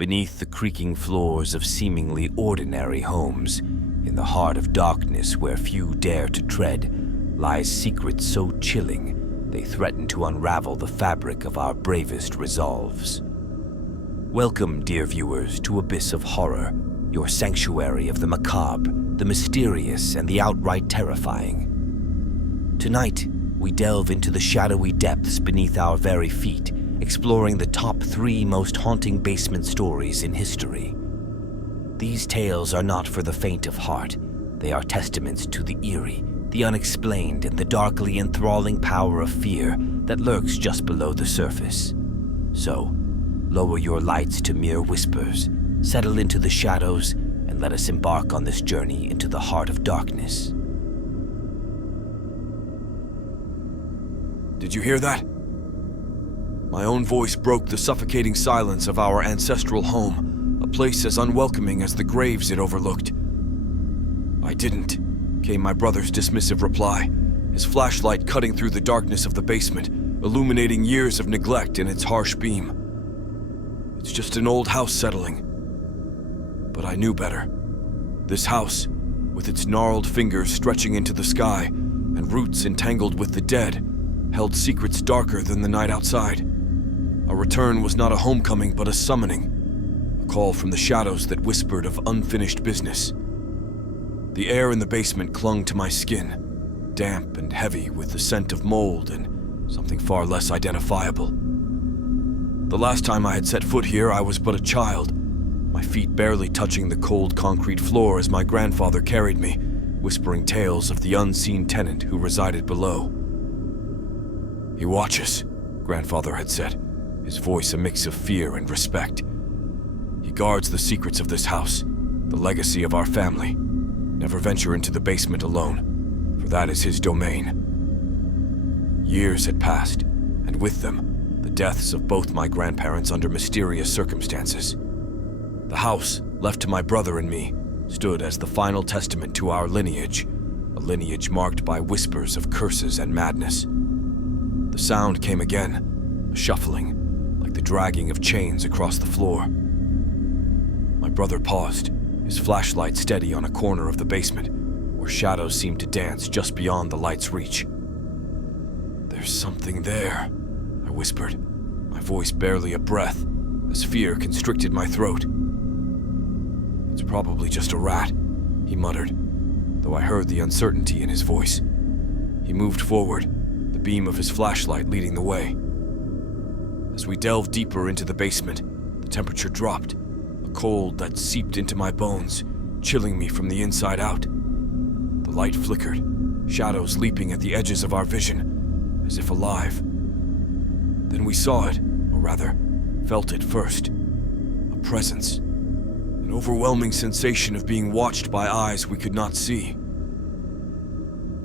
beneath the creaking floors of seemingly ordinary homes, in the heart of darkness where few dare to tread, lies secrets so chilling they threaten to unravel the fabric of our bravest resolves. Welcome, dear viewers, to Abyss of Horror, your sanctuary of the macabre, the mysterious, and the outright terrifying. Tonight, we delve into the shadowy depths beneath our very feet, exploring the top 3 most haunting basement stories in history. These tales are not for the faint of heart. They are testaments to the eerie, the unexplained, and the darkly enthralling power of fear that lurks just below the surface. So, lower your lights to mere whispers, settle into the shadows, and let us embark on this journey into the heart of darkness. Did you hear that? My own voice broke the suffocating silence of our ancestral home, a place as unwelcoming as the graves it overlooked. "I didn't," came my brother's dismissive reply, his flashlight cutting through the darkness of the basement, illuminating years of neglect in its harsh beam. "It's just an old house settling." But I knew better. This house, with its gnarled fingers stretching into the sky and roots entangled with the dead, held secrets darker than the night outside. Our return was not a homecoming, but a summoning, a call from the shadows that whispered of unfinished business. The air in the basement clung to my skin, damp and heavy with the scent of mold and something far less identifiable. The last time I had set foot here, I was but a child, my feet barely touching the cold concrete floor as my grandfather carried me, whispering tales of the unseen tenant who resided below. "He watches," Grandfather had said, his voice a mix of fear and respect. "He guards the secrets of this house, the legacy of our family. Never venture into the basement alone, for that is his domain." Years had passed, and with them, the deaths of both my grandparents under mysterious circumstances. The house, left to my brother and me, stood as the final testament to our lineage, a lineage marked by whispers of curses and madness. The sound came again, a shuffling, like the dragging of chains across the floor. My brother paused, his flashlight steady on a corner of the basement, where shadows seemed to dance just beyond the light's reach. "There's something there," I whispered, my voice barely a breath, as fear constricted my throat. "It's probably just a rat," he muttered, though I heard the uncertainty in his voice. He moved forward, the beam of his flashlight leading the way. As we delved deeper into the basement, the temperature dropped, a cold that seeped into my bones, chilling me from the inside out. The light flickered, shadows leaping at the edges of our vision, as if alive. Then we saw it, or rather, felt it first. A presence. An overwhelming sensation of being watched by eyes we could not see.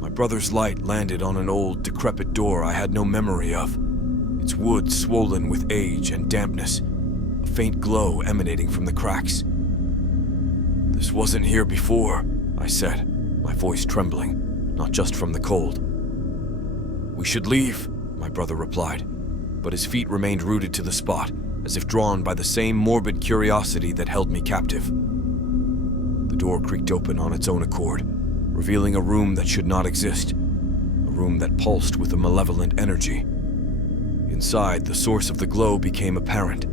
My brother's light landed on an old, decrepit door I had no memory of, its wood swollen with age and dampness, a faint glow emanating from the cracks. "This wasn't here before," I said, my voice trembling, not just from the cold. "We should leave," my brother replied, but his feet remained rooted to the spot, as if drawn by the same morbid curiosity that held me captive. The door creaked open on its own accord, revealing a room that should not exist, a room that pulsed with a malevolent energy. Inside, the source of the glow became apparent,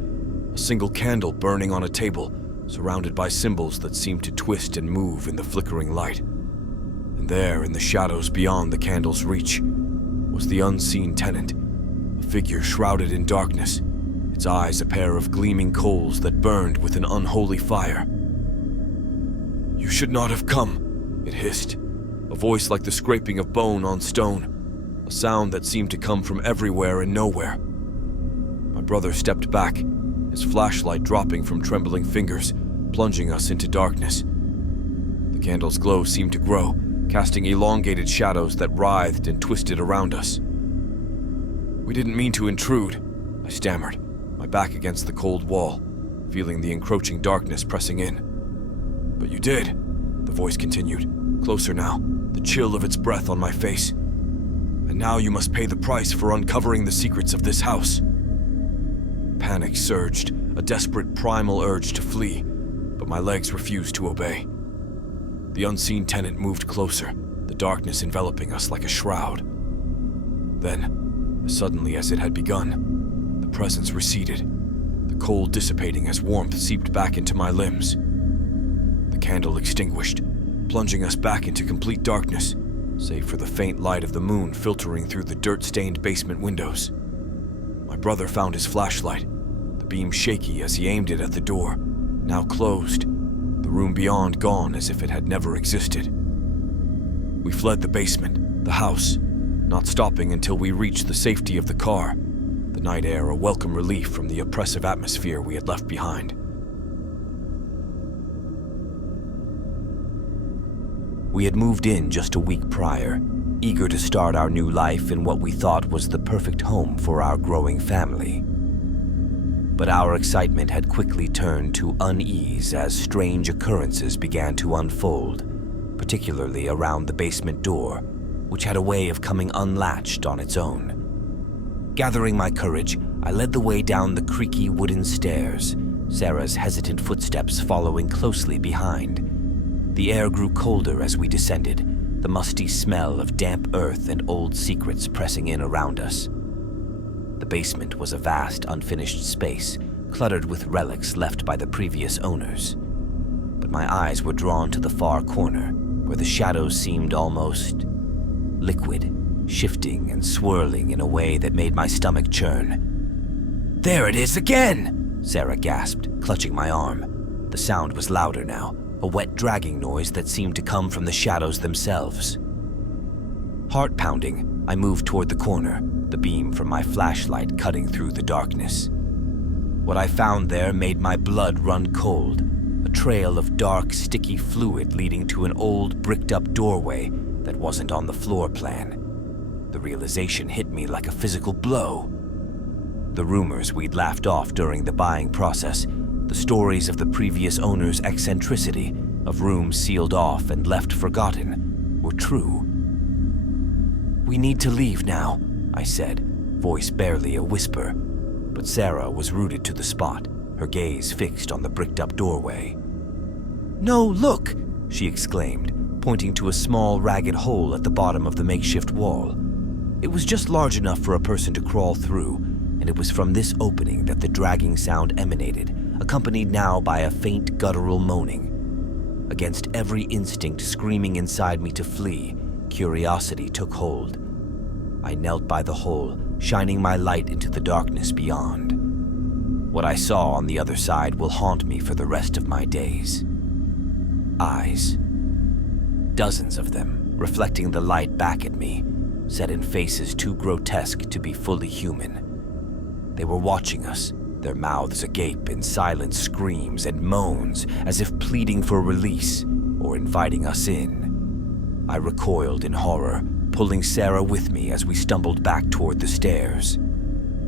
a single candle burning on a table, surrounded by symbols that seemed to twist and move in the flickering light. And there, in the shadows beyond the candle's reach, was the unseen tenant, a figure shrouded in darkness, its eyes a pair of gleaming coals that burned with an unholy fire. "You should not have come," it hissed, a voice like the scraping of bone on stone, a sound that seemed to come from everywhere and nowhere. My brother stepped back, his flashlight dropping from trembling fingers, plunging us into darkness. The candle's glow seemed to grow, casting elongated shadows that writhed and twisted around us. "We didn't mean to intrude," I stammered, my back against the cold wall, feeling the encroaching darkness pressing in. "But you did," the voice continued, closer now, the chill of its breath on my face. "And now you must pay the price for uncovering the secrets of this house." Panic surged, a desperate primal urge to flee, but my legs refused to obey. The unseen tenant moved closer, the darkness enveloping us like a shroud. Then, as suddenly as it had begun, the presence receded, the cold dissipating as warmth seeped back into my limbs. The candle extinguished, plunging us back into complete darkness, save for the faint light of the moon filtering through the dirt-stained basement windows. My brother found his flashlight, the beam shaky as he aimed it at the door, now closed, the room beyond gone as if it had never existed. We fled the basement, the house, not stopping until we reached the safety of the car, the night air a welcome relief from the oppressive atmosphere we had left behind. We had moved in just a week prior, eager to start our new life in what we thought was the perfect home for our growing family. But our excitement had quickly turned to unease as strange occurrences began to unfold, particularly around the basement door, which had a way of coming unlatched on its own. Gathering my courage, I led the way down the creaky wooden stairs, Sarah's hesitant footsteps following closely behind. The air grew colder as we descended, the musty smell of damp earth and old secrets pressing in around us. The basement was a vast, unfinished space, cluttered with relics left by the previous owners. But my eyes were drawn to the far corner, where the shadows seemed almost liquid, shifting and swirling in a way that made my stomach churn. "There it is again!" Sarah gasped, clutching my arm. The sound was louder now, a wet dragging noise that seemed to come from the shadows themselves. Heart pounding, I moved toward the corner, the beam from my flashlight cutting through the darkness. What I found there made my blood run cold, a trail of dark, sticky fluid leading to an old, bricked-up doorway that wasn't on the floor plan. The realization hit me like a physical blow. The rumors we'd laughed off during the buying process, the stories of the previous owner's eccentricity, of rooms sealed off and left forgotten, were true. "We need to leave now," I said, voice barely a whisper, but Sarah was rooted to the spot, her gaze fixed on the bricked-up doorway. "No, look!" she exclaimed, pointing to a small, ragged hole at the bottom of the makeshift wall. It was just large enough for a person to crawl through, and it was from this opening that the dragging sound emanated, accompanied now by a faint guttural moaning. Against every instinct screaming inside me to flee, curiosity took hold. I knelt by the hole, shining my light into the darkness beyond. What I saw on the other side will haunt me for the rest of my days. Eyes. Dozens of them, reflecting the light back at me, set in faces too grotesque to be fully human. They were watching us, their mouths agape in silent screams and moans as if pleading for release or inviting us in. I recoiled in horror, pulling Sarah with me as we stumbled back toward the stairs.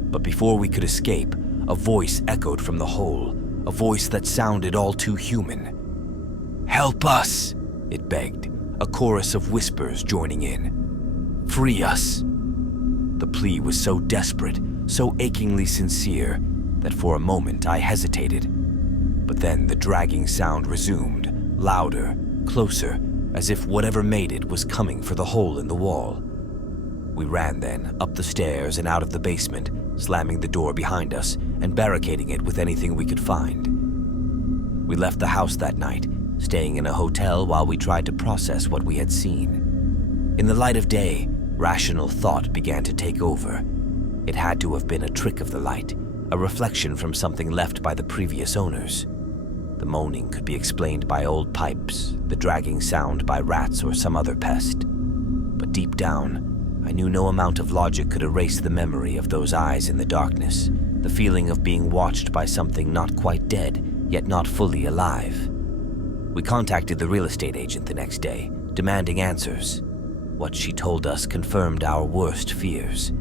But before we could escape, a voice echoed from the hole, a voice that sounded all too human. "Help us!" it begged, a chorus of whispers joining in. "Free us!" The plea was so desperate, so achingly sincere, that for a moment I hesitated. But then the dragging sound resumed, louder, closer, as if whatever made it was coming for the hole in the wall. We ran then, up the stairs and out of the basement, slamming the door behind us and barricading it with anything we could find. We left the house that night, staying in a hotel while we tried to process what we had seen. In the light of day, rational thought began to take over. It had to have been a trick of the light, a reflection from something left by the previous owners. The moaning could be explained by old pipes, the dragging sound by rats or some other pest. But deep down, I knew no amount of logic could erase the memory of those eyes in the darkness, the feeling of being watched by something not quite dead, yet not fully alive. We contacted the real estate agent the next day, demanding answers. What she told us confirmed our worst fears.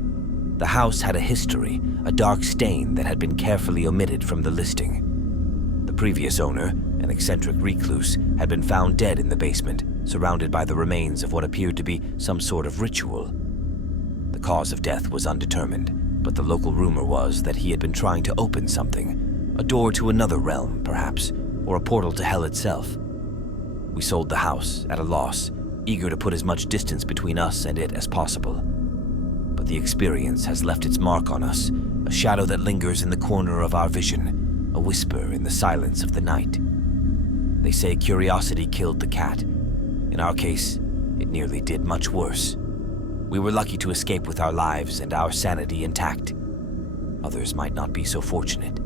The house had a history, a dark stain that had been carefully omitted from the listing. The previous owner, an eccentric recluse, had been found dead in the basement, surrounded by the remains of what appeared to be some sort of ritual. The cause of death was undetermined, but the local rumor was that he had been trying to open something, A door to another realm, perhaps, or a portal to hell itself. We sold the house at a loss, eager to put as much distance between us and it as possible. But the experience has left its mark on us, a shadow that lingers in the corner of our vision, a whisper in the silence of the night. They say curiosity killed the cat. In our case, it nearly did much worse. We were lucky to escape with our lives and our sanity intact. Others might not be so fortunate.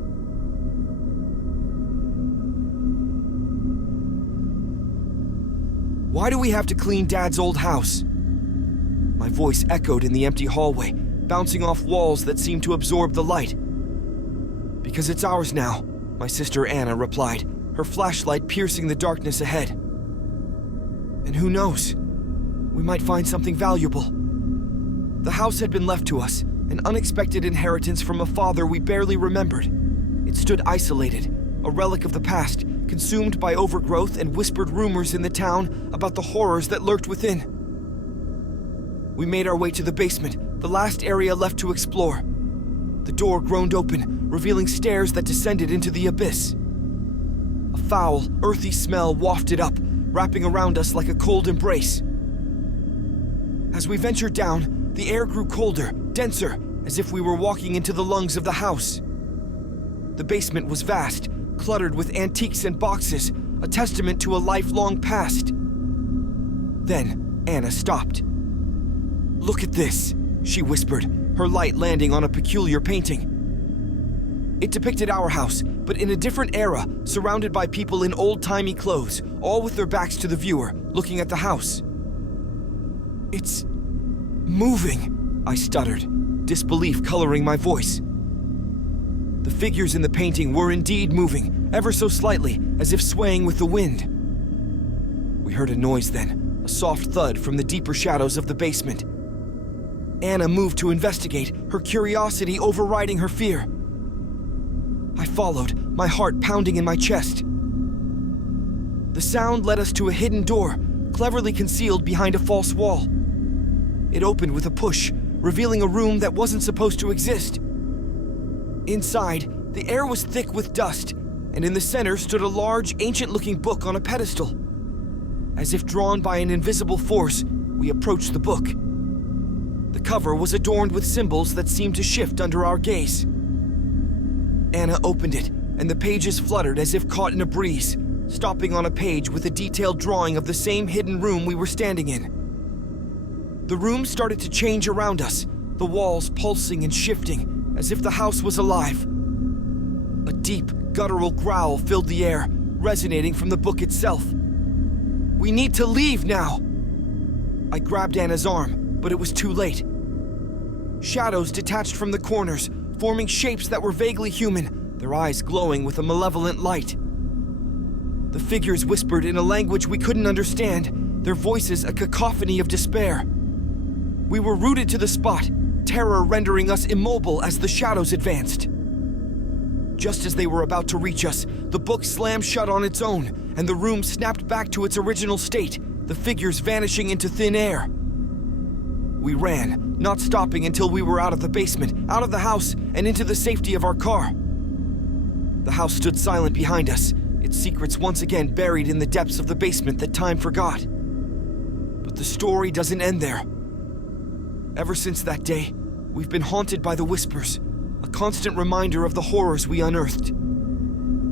Why do we have to clean Dad's old house? My voice echoed in the empty hallway, bouncing off walls that seemed to absorb the light. Because it's ours now, my sister Anna replied, her flashlight piercing the darkness ahead. And who knows? We might find something valuable. The house had been left to us, an unexpected inheritance from a father we barely remembered. It stood isolated, a relic of the past, consumed by overgrowth and whispered rumors in the town about the horrors that lurked within. We made our way to the basement, the last area left to explore. The door groaned open, revealing stairs that descended into the abyss. A foul, earthy smell wafted up, wrapping around us like a cold embrace. As we ventured down, the air grew colder, denser, as if we were walking into the lungs of the house. The basement was vast, cluttered with antiques and boxes, a testament to a lifelong past. Then Anna stopped. "Look at this," she whispered, her light landing on a peculiar painting. It depicted our house, but in a different era, surrounded by people in old-timey clothes, all with their backs to the viewer, looking at the house. "It's moving," I stuttered, disbelief coloring my voice. The figures in the painting were indeed moving, ever so slightly, as if swaying with the wind. We heard a noise then, a soft thud from the deeper shadows of the basement. Anna moved to investigate, her curiosity overriding her fear. I followed, my heart pounding in my chest. The sound led us to a hidden door, cleverly concealed behind a false wall. It opened with a push, revealing a room that wasn't supposed to exist. Inside, the air was thick with dust, and in the center stood a large, ancient-looking book on a pedestal. As if drawn by an invisible force, we approached the book. The cover was adorned with symbols that seemed to shift under our gaze. Anna opened it, and the pages fluttered as if caught in a breeze, stopping on a page with a detailed drawing of the same hidden room we were standing in. The room started to change around us, the walls pulsing and shifting, as if the house was alive. A deep, guttural growl filled the air, resonating from the book itself. "We need to leave now!" I grabbed Anna's arm, but it was too late. Shadows detached from the corners, forming shapes that were vaguely human, their eyes glowing with a malevolent light. The figures whispered in a language we couldn't understand, their voices a cacophony of despair. We were rooted to the spot, terror rendering us immobile as the shadows advanced. Just as they were about to reach us, the book slammed shut on its own, and the room snapped back to its original state, the figures vanishing into thin air. We ran, not stopping until we were out of the basement, out of the house, and into the safety of our car. The house stood silent behind us, its secrets once again buried in the depths of the basement that time forgot. But the story doesn't end there. Ever since that day, we've been haunted by the whispers, a constant reminder of the horrors we unearthed.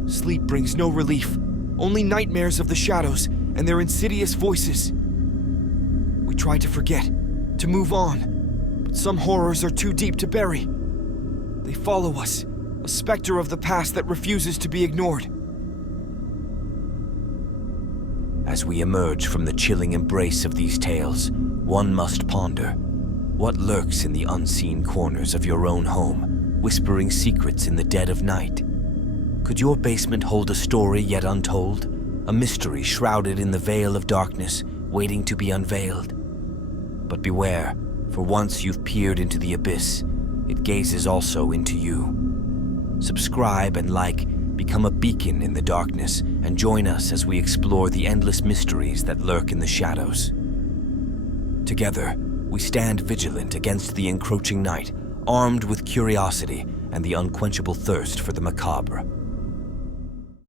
Sleep brings no relief, only nightmares of the shadows and their insidious voices. We try to forget, to move on, but some horrors are too deep to bury. They follow us, a specter of the past that refuses to be ignored. As we emerge from the chilling embrace of these tales, one must ponder. What lurks in the unseen corners of your own home, whispering secrets in the dead of night? Could your basement hold a story yet untold? A mystery shrouded in the veil of darkness, waiting to be unveiled? But beware, for once you've peered into the abyss, it gazes also into you. Subscribe and like, become a beacon in the darkness, and join us as we explore the endless mysteries that lurk in the shadows. Together, we stand vigilant against the encroaching night, armed with curiosity and the unquenchable thirst for the macabre.